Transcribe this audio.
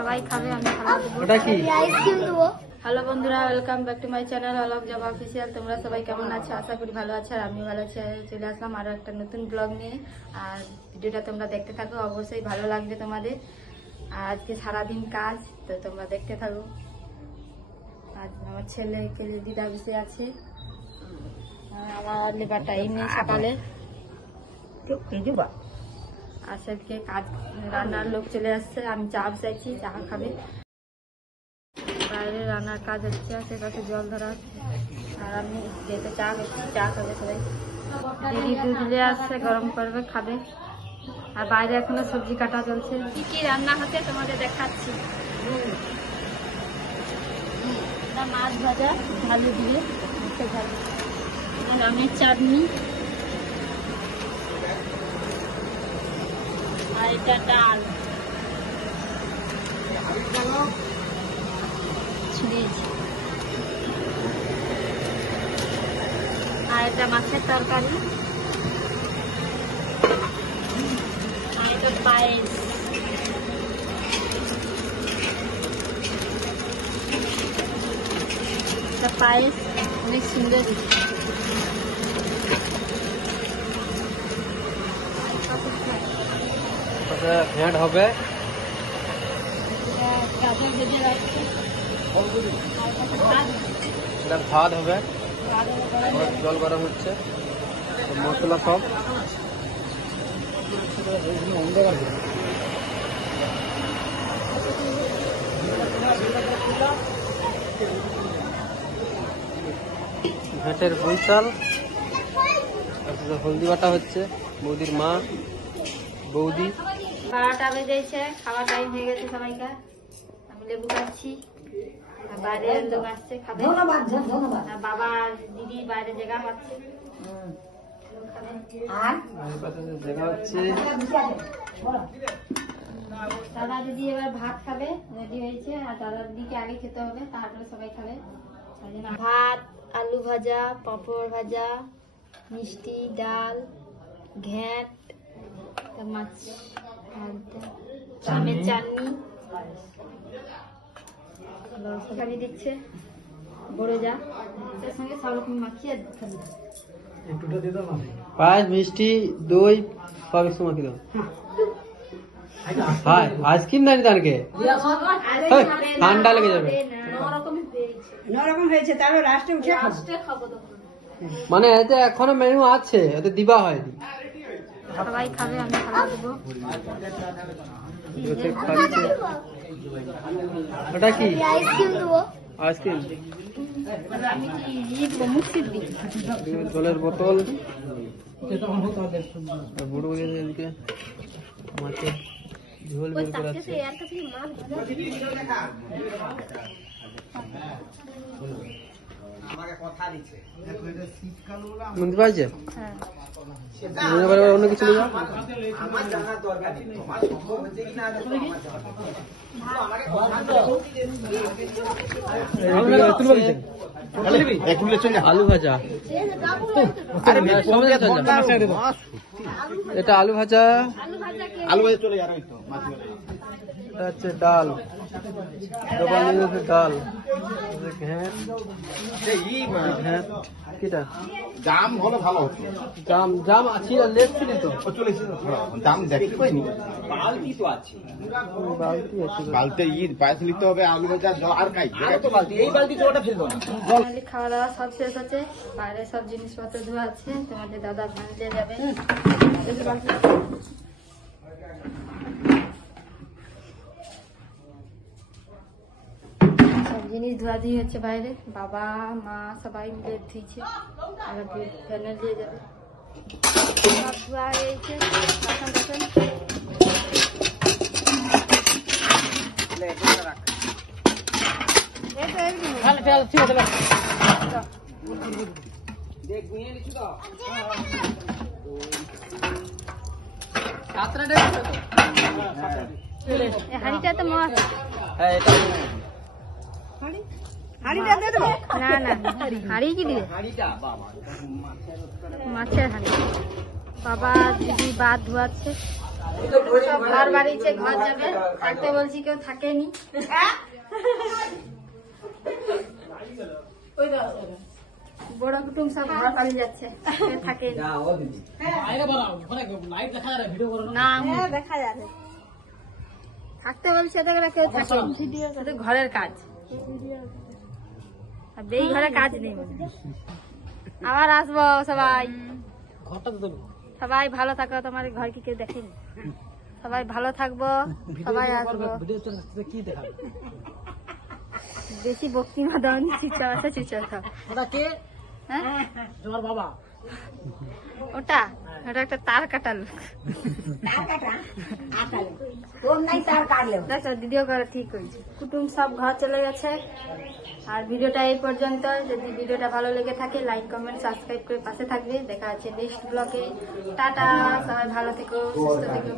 সবাই খাবে, আমি খাওয়া দেবো। ওটা কি? আইসক্রিম দেবো। হ্যালো বন্ধুরা, welcome back to my channel all of job official. তোমরা সবাই কেমন আছো? আশা করি ভালো আছো, আর আমিও ভালো আছি। চলে আসলাম আরও একটা নতুন ব্লগ নিয়ে। আর ভিডিওটা তোমরা দেখতে থাকো, অবশ্যই ভালো লাগবে তোমাদের। আর আজকে সারাদিন কাজ, তো তোমরা দেখতে থাকো। আজ আমার ছেলেকে দিদা বসে আছে, আমার লেবার টাইম নেই সকালে। আর সেদিকে কাজ রান্নার লোক চলে আসছে, আমি চা বসাইছি, চা খাবে। বাইরে রান্নার কাজ হচ্ছে, আশেপাশে জল ধরা, আর আমি যেতে চা খাচ্ছি, চা খাবে সবাই। দিদি দুধ নিয়ে আসছে, গরম করবে, খাবে। আর বাইরে এখনো সবজি কাটা চলছে। কি কি রান্না হচ্ছে তোমাদের দেখাচ্ছি। মাছ ভাজা, ঝালু দিয়ে ঝালু, আর আমের চাটনি, আর এটা ডাল, আর এটা মাছের তরকারি, আর এটা পায়েস, পায়েস অনেক সুন্দর। ভেট হবে, ভাত হবে, জল গরম হচ্ছে, মশলা সব ভেটের বৈশাল, হলদি বাটা হচ্ছে, বৌদির মা বৌদি। 12টা বেজেছে, খাওয়ার টাইম হয়ে গেছে সবাইকার। আমি লেবু খাচ্ছি, বাইরের লোক আসছে খাবে। বাবা আর দিদি বাইরে জায়গা পাচ্ছে, দেখা হচ্ছে। দাদা দিদি এবার ভাত খাবে, রেডি হয়েছে। আর দাদা দিদিকে আগে খেতে হবে, তারপরে সবাই খাবে। ভাত, আলু ভাজা, পাঁপড় ভাজা, মিষ্টি, ডাল, ঘ্যাট, মাছ, আমের চাটনি, খালি দিচ্ছে বড় যা, তার সঙ্গে সব রকম মাখিয়ে খাবি। পায়েস, মিষ্টি, দই সব একটু মাখিয়ে দাও। হ্যাঁ, আইসক্রিম দাঁড়িয়ে দাঁড়িয়ে ঠান্ডা লেগে যাবে। নরকম হয়েছে, তারপর লাস্টে উঠে খাবো। মানে এতে এখনো মেনু আছে, এতে দিবা হয়নি। সবাই খাবে, আমি খাওয়া দেবো। ওটা কি? আইসক্রিম দেবো। আইসক্রিম, জলের বোতল, বুড়ো এদিকে মাছের ঝোল বের করে আসছে। বুঝতে পারছে? অন্য কিছু নিয়ে যাও। আলু ভাজা, এটা আলু ভাজা, চলে যাবে। এটা হচ্ছে ডাল, ডাল, জাম হলে ভালো হতো। জাম আছে, লেট ছিল তো, চলেছে জাম দেখতে পাইনি। বালতি তো আছে, বালতি ঈদ পায়েস নিতে হবে, আলু ভাজা, জল আর খাই বালতি, এই বালতি জলটা ফেলবো না। খাওয়া দাওয়া সব শেষ আছে, বাইরে সব জিনিসপত্র ধোয়া আছে। তোমাদের দাদা ভান দিয়ে যাবে, সব জিনিস ধোয়াধুয়ি হচ্ছে বাইরে। বাবা মা সবাই মিলে ধুইছে, আর ফ্যানে দিয়ে যাবে। সব ধোয়া হয়েছে, হাঁড়িটা তো মাছ, না না হাঁড়ি কি দিবে, মাছের হাঁড়ি। বাবা দিদি বাদ ধোয়াচ্ছে, সব ঘর বাড়িছে, ঘর যাবে, থাকতে বলছি কেউ থাকেনি। বড় কুটুম সব ঘর পালিয়ে যাচ্ছে, কেউ থাকেনি। না দেখা যাবে, থাকতে বলছে ওদের কেউ থাকেনি, শুধু ঘরের কাজ, আর এই ঘরে কাজ নেই। আবার আসবো সবাই, সবাই ভালো থাকো, তোমার ঘর কি কেউ দেখেনি, সবাই ভালো থাকবো, সবাই আসবো। বেশি বক্তিমা দাওনি, চিচা আছে চিচা খাও। হ্যাঁ? ওটা ওটা একটা তার কাটা লোক, দেখো দিদিও করে ঠিক হয়েছে। কুটুম সব ঘর চলে গেছে। আর ভিডিওটা এই পর্যন্ত। যদি ভিডিওটা ভালো লেগে থাকে লাইক কমেন্ট সাবস্ক্রাইব করে পাশে থাকবে। দেখা আছে নেক্সট ব্লগে। টাটা, সবাই ভালো থেকো, সুস্থ থেকো।